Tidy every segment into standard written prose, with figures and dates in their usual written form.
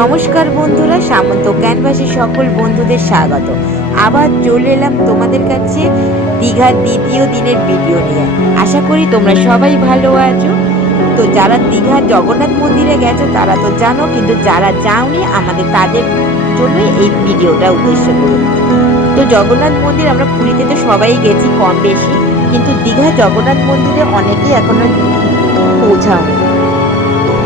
নমস্কার বন্ধুরা, সামন্ত ক্যানভাসে সকল বন্ধুদের স্বাগত। আবার চলে এলাম তোমাদের কাছে দীঘার দ্বিতীয় দিনের ভিডিও নিয়ে। আশা করি তোমরা সবাই ভালো আছো। তো যারা দীঘার জগন্নাথ মন্দিরে গেছো তারা তো জানো, কিন্তু যারা যাওনি আমাদের তাদের জন্যই এই ভিডিওটা উদ্দেশ্য করুন। তো জগন্নাথ মন্দির আমরা পুরীতে তো সবাই গেছি কম বেশি, কিন্তু দীঘা জগন্নাথ মন্দিরে অনেকেই এখনো পৌঁছাওনি।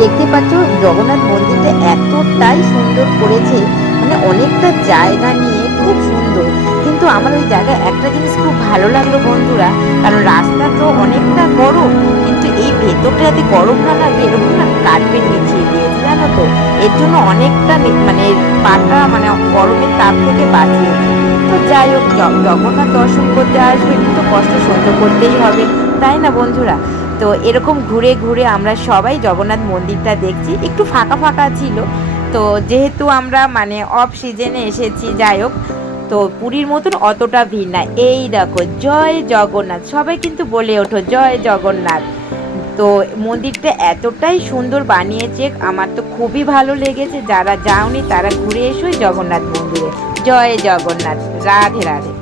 দেখতে পাচ্ছ জগন্নাথ মন্দিরটা এতটাই সুন্দর করেছে, মানে অনেকটা জায়গা নিয়ে খুব সুন্দর। কিন্তু আমার ওই জায়গায় একটা জিনিস খুব ভালো লাগলো বন্ধুরা, কারণ রাস্তা তো অনেকটা গরম, কিন্তু এই ভেতরটাতে গরম না লাগে এরকম না কার্পেট বিছিয়ে দিয়েছে জানো তো, এর জন্য অনেকটা মানে পাটা মানে গরমের তাপ থেকে বাঁচিয়েছে। তো যাই হোক, জগন্নাথ দর্শন করতে আসবে কিন্তু কষ্ট সহ্য করতেই হবে, তাই না বন্ধুরা? তো এরকম ঘুরে ঘুরে আমরা সবাই জগন্নাথ মন্দিরটা দেখছি, একটু ফাঁকা ফাঁকা ছিল। তো যেহেতু আমরা মানে অফ সিজনে এসেছি, যাই হোক, তো পুরীর মতন অতটা ভিড় না। এই দেখো, জয় জগন্নাথ, সবাই কিন্তু বলে ওঠো জয় জগন্নাথ। তো মন্দিরটা এতটাই সুন্দর বানিয়েছে, আমার তো খুবই ভালো লেগেছে। যারা যাওনি তারা ঘুরে এসোই জগন্নাথ মন্দিরে। জয় জগন্নাথ, রাধে রাধে।